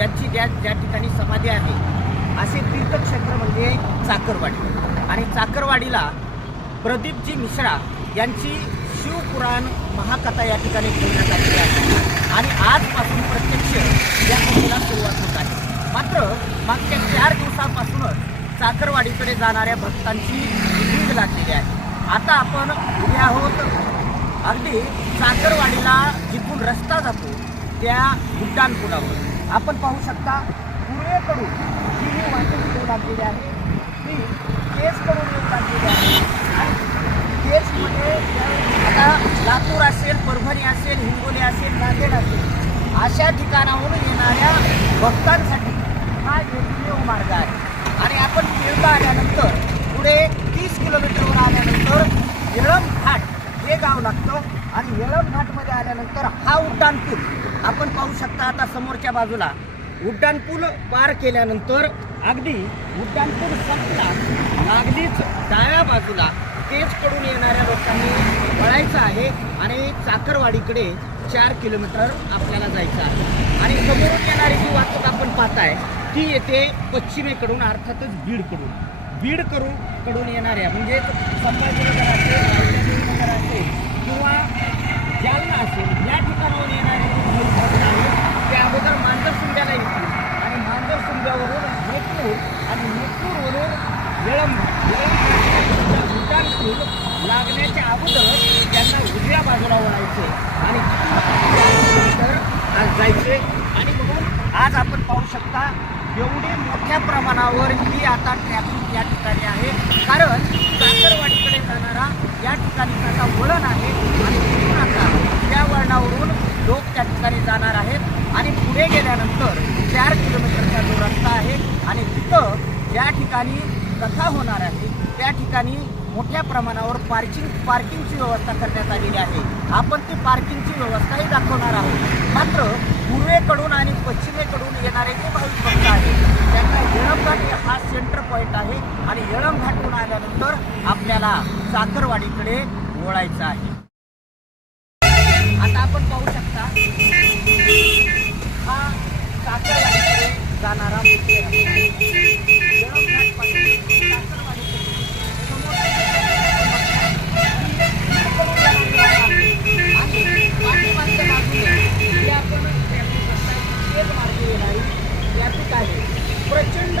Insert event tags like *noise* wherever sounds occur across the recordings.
ज्यांची ज्या ज्या ठिकाणी समाधी आहे असे तीर्थक्षेत्र म्हणजे चाकरवाडी. आणि चाकरवाडीला प्रदीपजी मिश्रा यांची शिवपुराण महाकथा या ठिकाणी ठेवण्यात आलेली आहे. आणि आजपासून प्रत्यक्ष या कथेला सुरुवात होत आहे. मात्र मागच्या चार दिवसापासूनच चाकरवाडीकडे जाणाऱ्या भक्तांची भीड लागलेली आहे. आता आपण उभे आहोत. अगदी चाकरवाडीला जिथून रस्ता जातो त्या उड्डाणपुलावर आपण पाहू शकता पूर्वेकडून जी ही वाहतूक येऊ लागलेली आहे ती केसकडून येऊ लागलेली आहे. आणि केसमध्ये आता लातूर असेल परभणी असेल हिंगोली असेल नांदेड असेल अशा ठिकाणाहून येणाऱ्या भक्तांसाठी हा एकमेव मार्ग आहे. आणि आपण तिळका आल्यानंतर पुढे तीस किलोमीटरवर आल्यानंतर येळम घाट हे गाव लागतं. आणि येळम घाटमध्ये आल्यानंतर हा उड्डाणपूल आपण पाहू शकता आता समोरच्या बाजूला. उड्डाणपूल पार केल्यानंतर अगदी उड्डाणपूल संपला. अगदीच डाव्या बाजूला तेजकडून येणाऱ्या लोकांनी वळायचं आहे आणि चाकरवाडीकडे चार किलोमीटर आपल्याला जायचं आहे. आणि समोरून येणारी जी वाहतूक आपण पाहताय ती येते पश्चिमेकडून अर्थातच बीडकडून. बीड करून कडून येणाऱ्या म्हणजेच संभाजीनगर असेल असेल किंवा जालना असेल या ठिकाणाहून येणारे जे भाविक भक्त आहेत ते अगोदर मांजरसुंड्याला येतील. आणि मांजर मांजरसुंड्यावरून नेटपूर आणि नेटपूरवरून येळंब येळंब भूटान पूल लागण्याच्या अगोदर त्यांना उजव्या बाजूला वळायचे आणि आज जायचे. आणि म्हणून आज आपण पाहू शकता एवढे मोठ्या प्रमाणावर ही आता ट्रॅफिक या ठिकाणी आहे. कारण साखरवाडीकडे जाणारा या ठिकाणी त्याचा वळण आहे. आणि मैदानावरून लोक त्या ठिकाणी जाणार आहेत. आणि पुढे गेल्यानंतर चार किलोमीटरचा जो रस्ता आहे आणि तिथं ज्या ठिकाणी कथा होणार आहे त्या ठिकाणी मोठ्या प्रमाणावर पार्किंग पार्किंगची व्यवस्था करण्यात आलेली आहे. आपण ती पार्किंगची व्यवस्थाही दाखवणार आहोत. मात्र पूर्वेकडून आणि पश्चिमेकडून येणारे जे भाविक भक्त आहेत त्यांना येळमघाट हा सेंटर पॉईंट आहे आणि येळमघाटून आल्यानंतर आपल्याला साखरवाडीकडे वळायचं आहे आता आपण पाहू शकता हा चाकरवाडीकडे जाणारा मुख्य रस्ता आहे. येळमघाटपासून चाकरवाडीकडे आणि पाठीमागच्या बाजूने जी आपण ट्रॅफिक रस्ता आहे, तेच मार्गे येणारी ट्रॅफिक आहे प्रचंड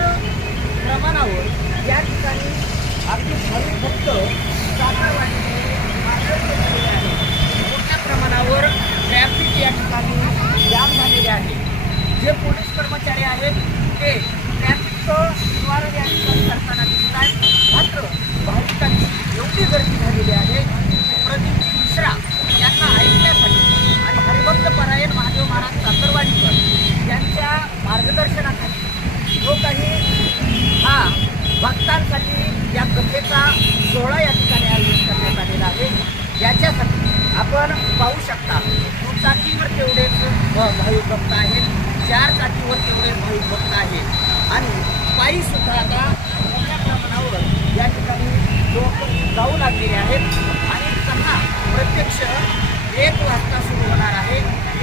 प्रमाणावर या ठिकाणी अगदी भाविक भक्त चाकरवाडीकडे मार्गस्थ आहे. मोठ्या प्रमाणावर ट्रॅफिक या ठिकाणी जाम झालेले आहे जे पोलीस कर्मचारी आहेत ते ट्रॅफिकचं निवारण या ठिकाणी करताना दिसत आहेत मात्र भाविकांची एवढी गर्दी झालेली आहे की प्रदीप मिश्रा यांना ऐकण्यासाठी आणि हरिभक्त परायण महादेव महाराज सासरवाडीकर यांच्या मार्गदर्शनाखाली जो काही हा भक्तांसाठी या कथेचा सोहळा या ठिकाणी आयोजित करण्यात आलेला आहे याच्यासाठी आपण पाहू शकता दुचाकीवर तेवढेच भ- भाविक भक्त आहेत चार चाकीवर तेवढे भाविक भक्त आणि पायी सुद्धा आता मोठ्या प्रमाणावर या ठिकाणी लोक जाऊ लागलेले आहेत. आणि कथा प्रत्यक्ष एक वाजता सुरू होणार आहे.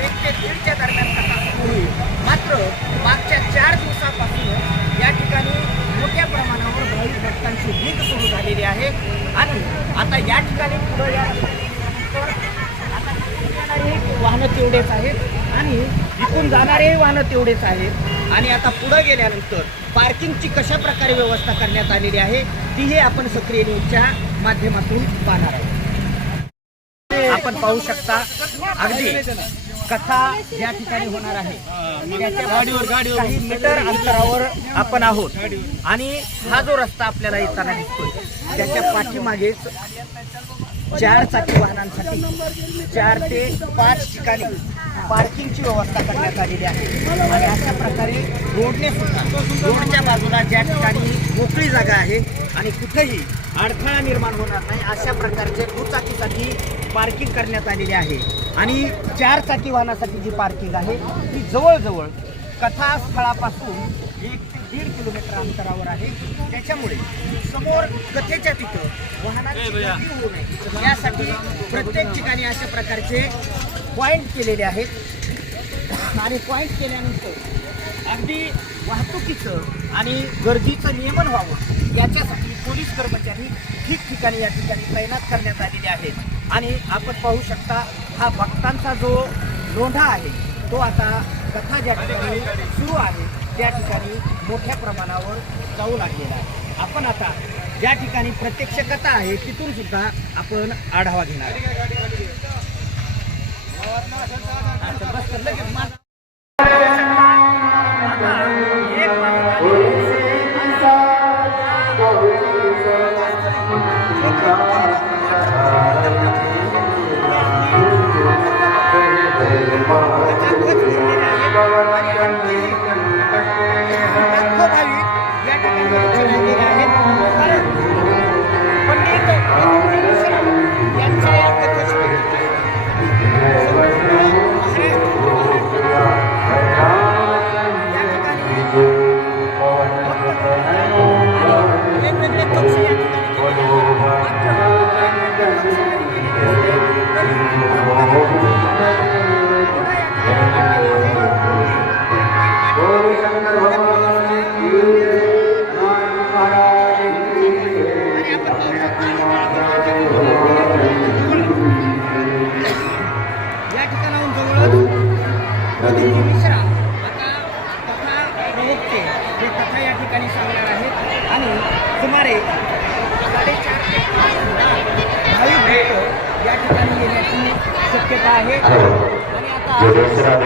एक ते दीडच्या दरम्यान कथा सुरू होईल. मात्र मागच्या चार दिवसापासून या ठिकाणी मोठ्या प्रमाणावर भाविक भक्तांची भीक सुरू झालेली आहे. आणि आता या ठिकाणी पुढं या येणारी वाहनं तेवढेच आहेत आणि इथून जाणारे वाहनं तेवढेच आहेत. आणि आता पुढे गेल्यानंतर पार्किंगची कशा प्रकारे व्यवस्था करण्यात आलेली आहे तीही आपण सक्रिय न्यूजच्या माध्यमातून पाहणार आहोत. आपण पाहू शकता अगदी कथा ज्या ठिकाणी होणार आहे. त्याच्या काही मीटर अंतरावर आपण आहोत. आणि हा जो रस्ता आपल्याला येताना दिसतोय त्याच्या पाठीमागेच चार चाकी वाहनांसाठी चार ते पाच ठिकाणी पार्किंगची व्यवस्था करण्यात आलेली आहे. आणि अशा प्रकारे रोडने सुद्धा रोडच्या बाजूला ज्या ठिकाणी मोकळी जागा आहे आणि कुठेही अडथळा निर्माण होणार नाही अशा प्रकारचे दुचाकीसाठी पार्किंग करण्यात आलेली आहे. आणि चार चाकी वाहनासाठी जी पार्किंग आहे ती जवळजवळ कथा स्थळापासून एक ते दीड किलोमीटर अंतरावर आहे. त्याच्यामुळे समोर कथेच्या तिथं वाहनांची गर्दी होऊ नये. यासाठी प्रत्येक ठिकाणी अशा प्रकारचे पॉईंट केलेले आहेत. आणि पॉईंट केल्यानंतर अगदी वाहतुकीचं आणि गर्दीचं नियमन व्हावं याच्यासाठी पोलीस कर्मचारी ठिकठिकाणी या ठिकाणी तैनात करण्यात आलेले आहेत. आणि आपण पाहू शकता हा भक्तांचा जो लोंढा आहे तो आता कथा ज्या ठिकाणी सुरू आहे त्या ठिकाणी मोठ्या प्रमाणावर जाऊ लागलेला आहे. आपण आता ज्या ठिकाणी प्रत्यक्ष कथा आहे तिथून सुद्धा आपण आढावा घेणार *laughs* Gracias. शक्यता आहे. आणि आता जडेश्वरा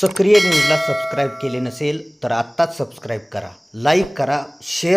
सक्रिय न्यूजला सब्सक्राइब केले नसेल तर आत्ताच सब्सक्राइब करा. लाईक करा शेअर